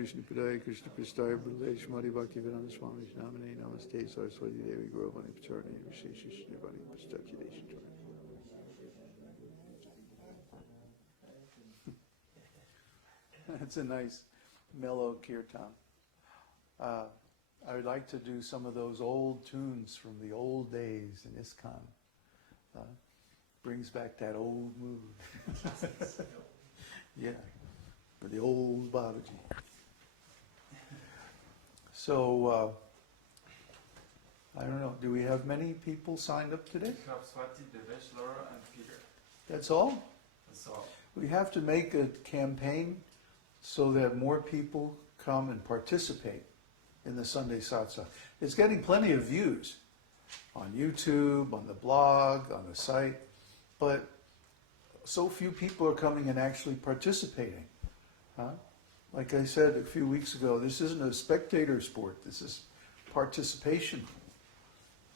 Vishnu Padaya Krishna Pristaya Bhulay Shmari Bhakti Vedanta Swami Namane Namaste Saraswati Devi Guruvani Pacharni Visheshi Shrivani Pastaki Deshi. That's a nice mellow kirtan. I would like to do some of those old tunes from the old days in ISKCON. Brings back that old mood. Yeah, for the old Babaji. So, I don't know, do we have many people signed up today? We have Swati, Devesh, Laura, and Peter. That's all? That's all. We have to make a campaign so that more people come and participate in the Sunday Satsang. It's getting plenty of views on YouTube, on the blog, on the site, but so few people are coming and actually participating. Like I said a few weeks ago, this isn't a spectator sport, this is participation.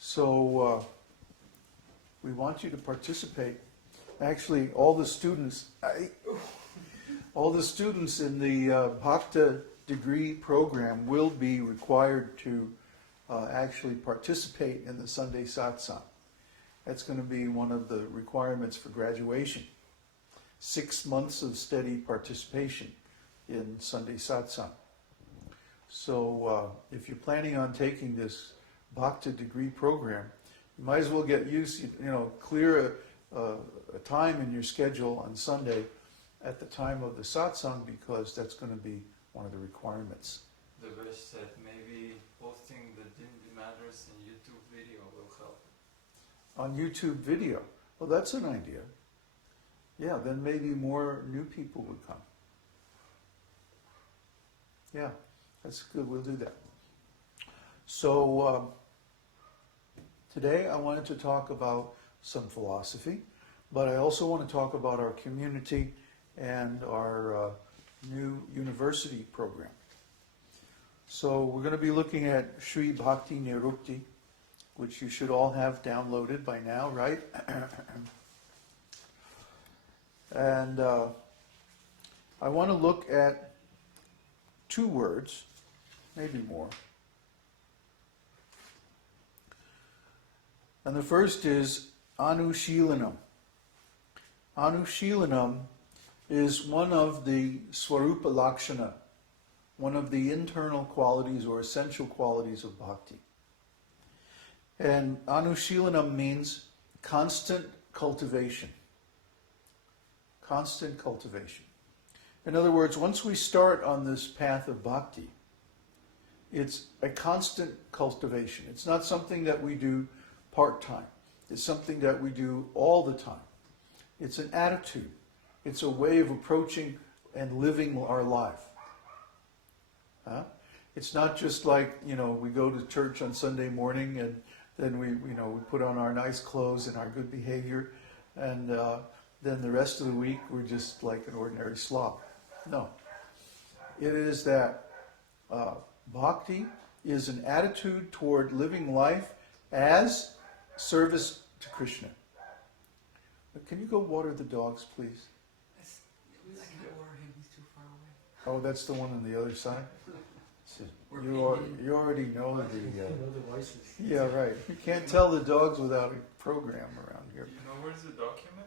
So we want you to participate. Actually, all the students in the Bhakti degree program will be required to actually participate in the Sunday Satsang. That's going to be one of the requirements for graduation. 6 months of steady participation in Sunday Satsang. So if you're planning on taking this Bhakti degree program, you might as well get used, clear a time in your schedule on Sunday at the time of the satsang, because that's going to be one of the requirements. The verse said maybe posting the Dindi matters in YouTube video will help. On YouTube video? Well, that's an idea. Yeah, then maybe more new people would come. Yeah, that's good. We'll do that. So today I wanted to talk about some philosophy, but I also want to talk about our community and our new university program. So we're going to be looking at Sri Bhakti Nirukti, which you should all have downloaded by now, right? And I want to look at 2 words, maybe more. And the first is Anuśilanam. Anuśilanam is one of the svarūpa-lakṣaṇa, one of the internal qualities or essential qualities of bhakti. And Anuśilanam means constant cultivation. Constant cultivation. In other words, once we start on this path of bhakti, it's a constant cultivation. It's not something that we do part-time. It's something that we do all the time. It's an attitude. It's a way of approaching and living our life. It's not just like, we go to church on Sunday morning and then we put on our nice clothes and our good behavior, and then the rest of the week we're just like an ordinary slob. No. It is that bhakti is an attitude toward living life as service to Krishna. Can you go water the dogs, please? I can't water him, he's too far away. Oh, that's the one on the other side? You already know the voices. Yeah, right. You can't tell the dogs without a program around here. You know where's the document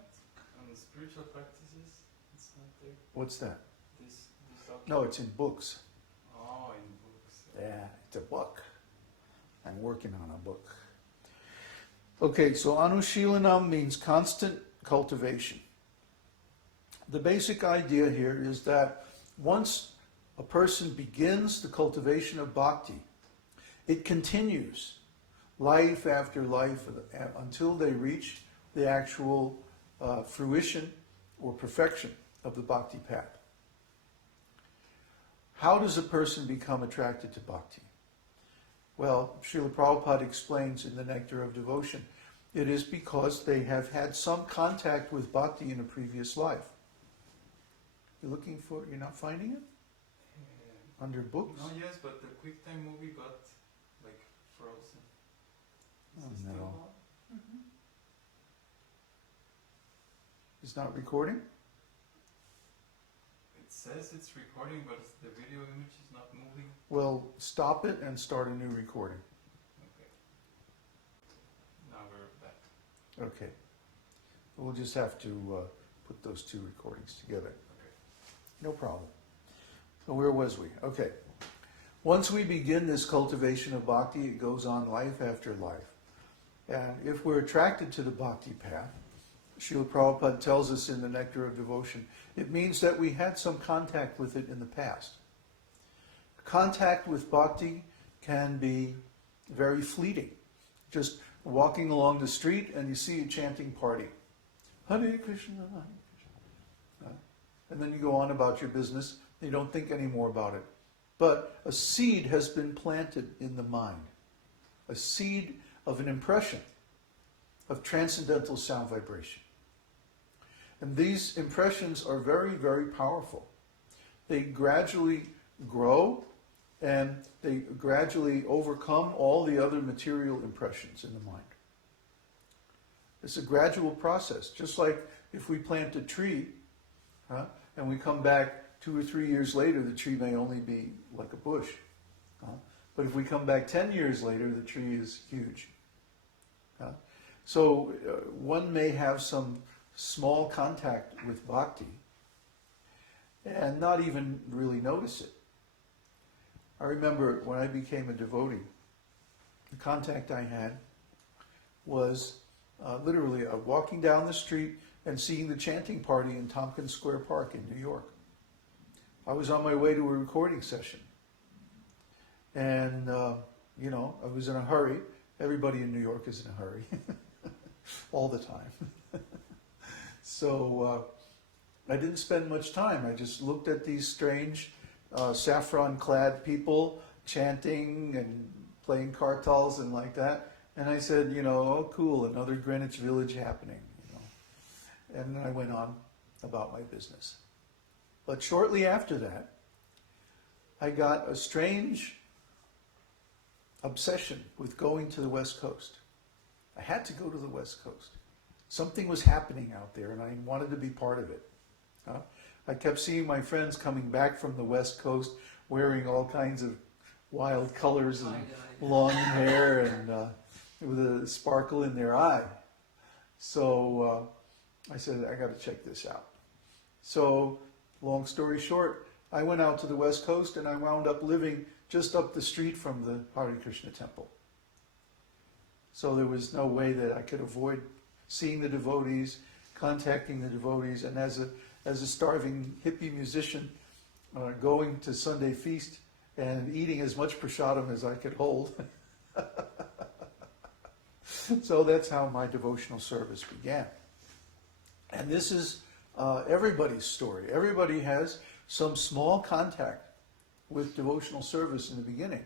on the spiritual practices? It's not there. What's that? This document? No, it's in books. Oh, in books. Yeah, it's a book. I'm working on a book. Okay, so Anuśilanam means constant cultivation. The basic idea here is that once a person begins the cultivation of bhakti, it continues life after life until they reach the actual fruition or perfection of the bhakti path. How does a person become attracted to bhakti? Well, Srila Prabhupada explains in the Nectar of Devotion, it is because they have had some contact with bhakti in a previous life. You're not finding it? Under books? No, yes, but the QuickTime movie got frozen. Is Oh, it still no. on? Mm-hmm. It's not recording? It says it's recording, but the video image is not moving. Well, stop it and start a new recording. Okay. Now we're back. Okay. We'll just have to put those two recordings together. Okay. No problem. So where was we? Okay. Once we begin this cultivation of bhakti, it goes on life after life. And if we're attracted to the bhakti path, Srila Prabhupada tells us in the Nectar of Devotion, it means that we had some contact with it in the past. Contact with bhakti can be very fleeting. Just walking along the street and you see a chanting party. Hare Krishna, Hare Krishna. And then you go on about your business. You don't think any more about it. But a seed has been planted in the mind. A seed of an impression of transcendental sound vibration. And these impressions are very, very powerful. They gradually grow and they gradually overcome all the other material impressions in the mind. It's a gradual process. Just like if we plant a tree and we come back 2 or 3 years later, the tree may only be like a bush. But if we come back 10 years later, the tree is huge. So one may have some small contact with bhakti and not even really notice it. I remember when I became a devotee, the contact I had was literally walking down the street and seeing the chanting party in Tompkins Square Park in New York. I was on my way to a recording session. And, I was in a hurry. Everybody in New York is in a hurry. All the time. So I didn't spend much time. I just looked at these strange saffron-clad people chanting and playing kartals and like that. And I said, oh, cool, another Greenwich Village happening. And then I went on about my business. But shortly after that, I got a strange obsession with going to the West Coast. I had to go to the West Coast. Something was happening out there and I wanted to be part of it. I kept seeing my friends coming back from the West Coast wearing all kinds of wild colors and long hair and with a sparkle in their eye. So I said, I got to check this out. So, long story short, I went out to the West Coast and I wound up living just up the street from the Hare Krishna temple. So there was no way that I could avoid seeing the devotees, contacting the devotees, and as a starving hippie musician, going to Sunday feast and eating as much prasadam as I could hold. So that's how my devotional service began. And this is everybody's story. Everybody has some small contact with devotional service in the beginning.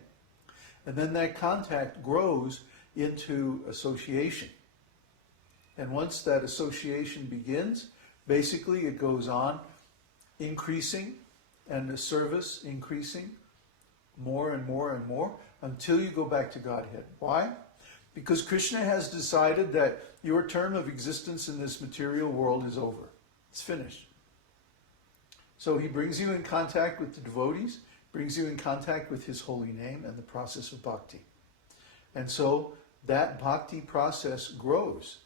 And then that contact grows into association. And once that association begins, basically it goes on increasing and the service increasing more and more and more until you go back to Godhead. Why? Because Krishna has decided that your term of existence in this material world is over. It's finished. So he brings you in contact with the devotees, brings you in contact with his holy name and the process of bhakti. And so that bhakti process grows,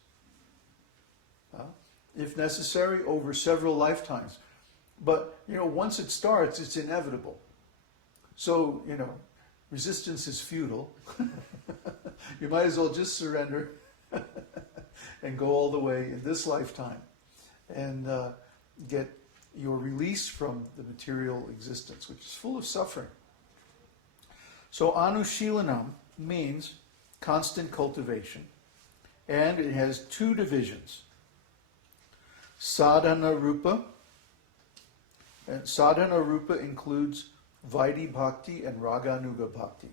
if necessary, over several lifetimes. But, once it starts, it's inevitable. So, resistance is futile. You might as well just surrender and go all the way in this lifetime and get your release from the material existence, which is full of suffering. So Anuśilanam means constant cultivation, and it has 2 divisions. Sādhana-rūpa, and Sādhana-rūpa includes vaidhī bhakti and rāgānuga-bhakti.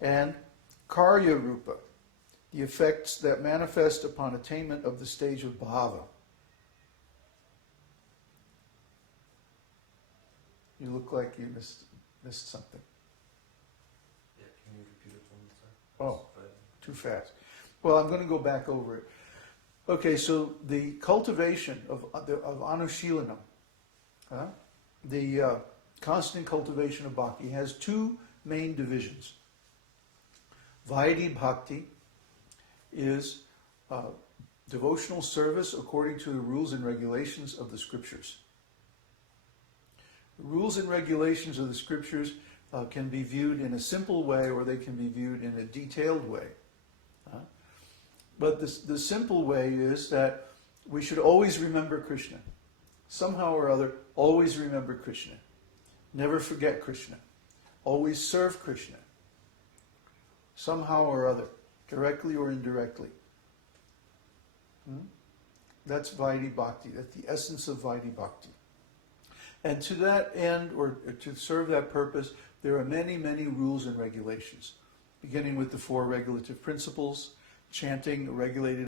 And kārya-rūpa, the effects that manifest upon attainment of the stage of bhāva. You look like you missed something. Yeah, can you repeat it one more time? Oh, too fast. Well, I'm going to go back over it. Okay, so the cultivation of Anuśilanam The constant cultivation of bhakti has two main divisions. Vaidhī bhakti is devotional service according to the rules and regulations of the scriptures. The rules and regulations of the scriptures can be viewed in a simple way or they can be viewed in a detailed way. But the simple way is that we should always remember Krishna. Somehow or other, always remember Krishna. Never forget Krishna. Always serve Krishna. Somehow or other, directly or indirectly. That's Vaidhī Bhakti. That's the essence of Vaidhī Bhakti. And to that end, or to serve that purpose, there are many, many rules and regulations, beginning with the 4 regulative principles, chanting a regulated